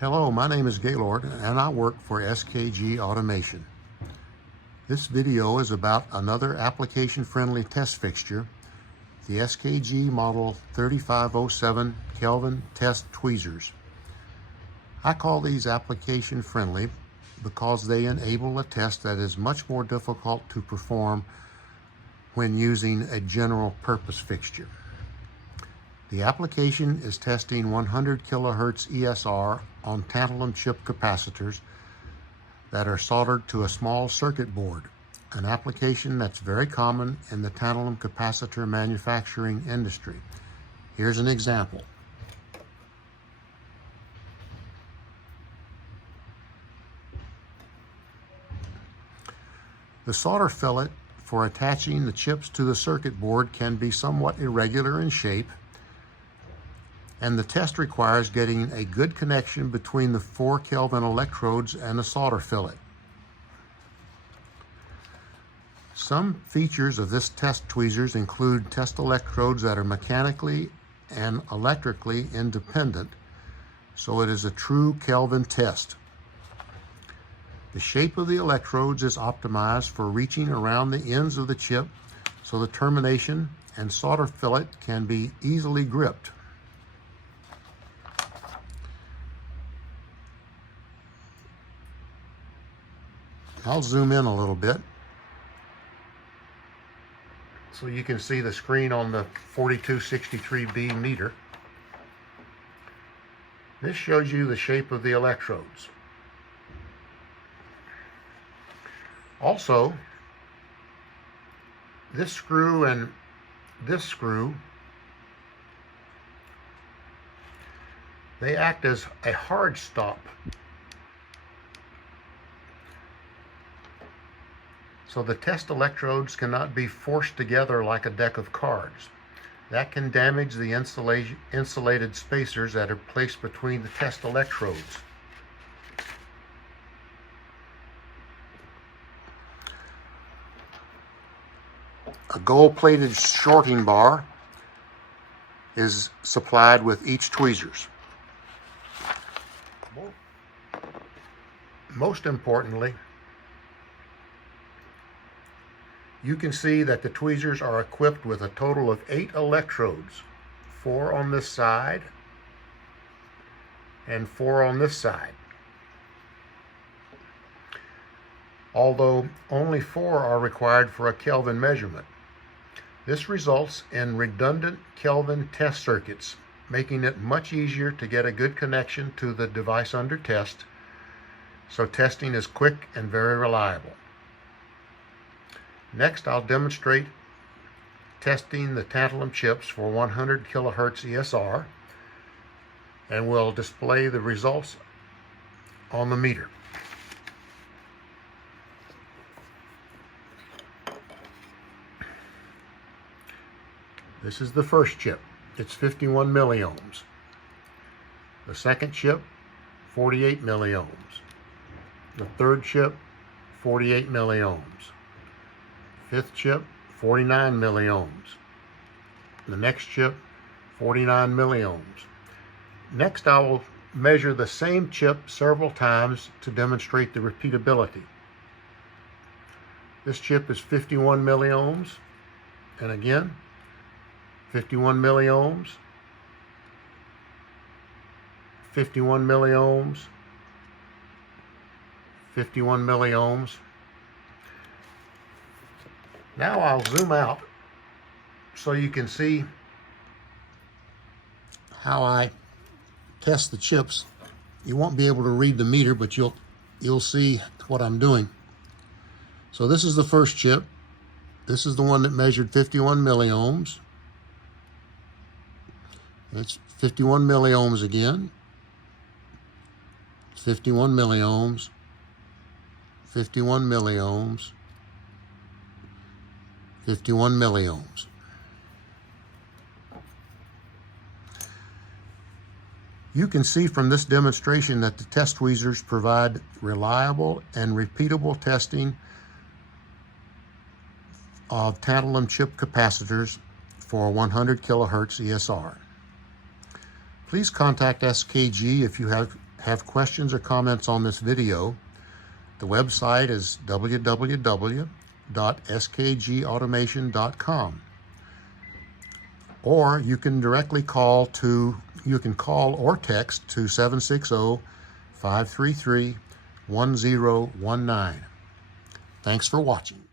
Hello, my name is Gaylord and I work for SKG Automation. This video is about another application-friendly test fixture, the SKG model 3507 Kelvin test tweezers. I call these application-friendly because they enable a test that is much more difficult to perform when using a general purpose fixture. The application is testing 100 Khz ESR on tantalum chip capacitors that are soldered to a small circuit board, an application that's very common in the tantalum capacitor manufacturing industry. Here's an example. The solder fillet for attaching the chips to the circuit board can be somewhat irregular in shape, and the test requires getting a good connection between the 4 Kelvin electrodes and the solder fillet. Some features of this test tweezers include test electrodes that are mechanically and electrically independent, so it is a true Kelvin test. The shape of the electrodes is optimized for reaching around the ends of the chip, so the termination and solder fillet can be easily gripped. I'll zoom in a little bit so you can see the screen on the 4263B meter. This shows you the shape of the electrodes. Also, this screw and this screw, they act as a hard stop. So the test electrodes cannot be forced together like a deck of cards. That can damage the insulated spacers that are placed between the test electrodes. A gold-plated shorting bar is supplied with each tweezers. Most importantly, you can see that the tweezers are equipped with a total of 8 electrodes, 4 on this side and 4 on this side. Although only 4 are required for a Kelvin measurement. This results in redundant Kelvin test circuits, making it much easier to get a good connection to the device under test, so testing is quick and very reliable. Next, I'll demonstrate testing the tantalum chips for 100 Khz ESR, and we'll display the results on the meter. This is the first chip. It's 51 milliohms. The second chip, 48 milliohms. The third chip, 48 milliohms. Fifth chip, 49 milliohms. The next chip, 49 milliohms. Next, I will measure the same chip several times to demonstrate the repeatability. This chip is 51 milliohms, and again, 51 milliohms, 51 milliohms, 51 milliohms. Now I'll zoom out so you can see how I test the chips. You won't be able to read the meter, but you'll see what I'm doing. So this is the first chip. This is the one that measured 51 milliohms. It's 51 milliohms again. 51 milliohms. 51 milliohms. 51 milliohms. You can see from this demonstration that the test tweezers provide reliable and repeatable testing of tantalum chip capacitors for 100 Khz ESR. Please contact SKG if you have have questions or comments on this video, the website is www.skgautomation.com. Or you can directly call or text to 760-533-1019. Thanks for watching.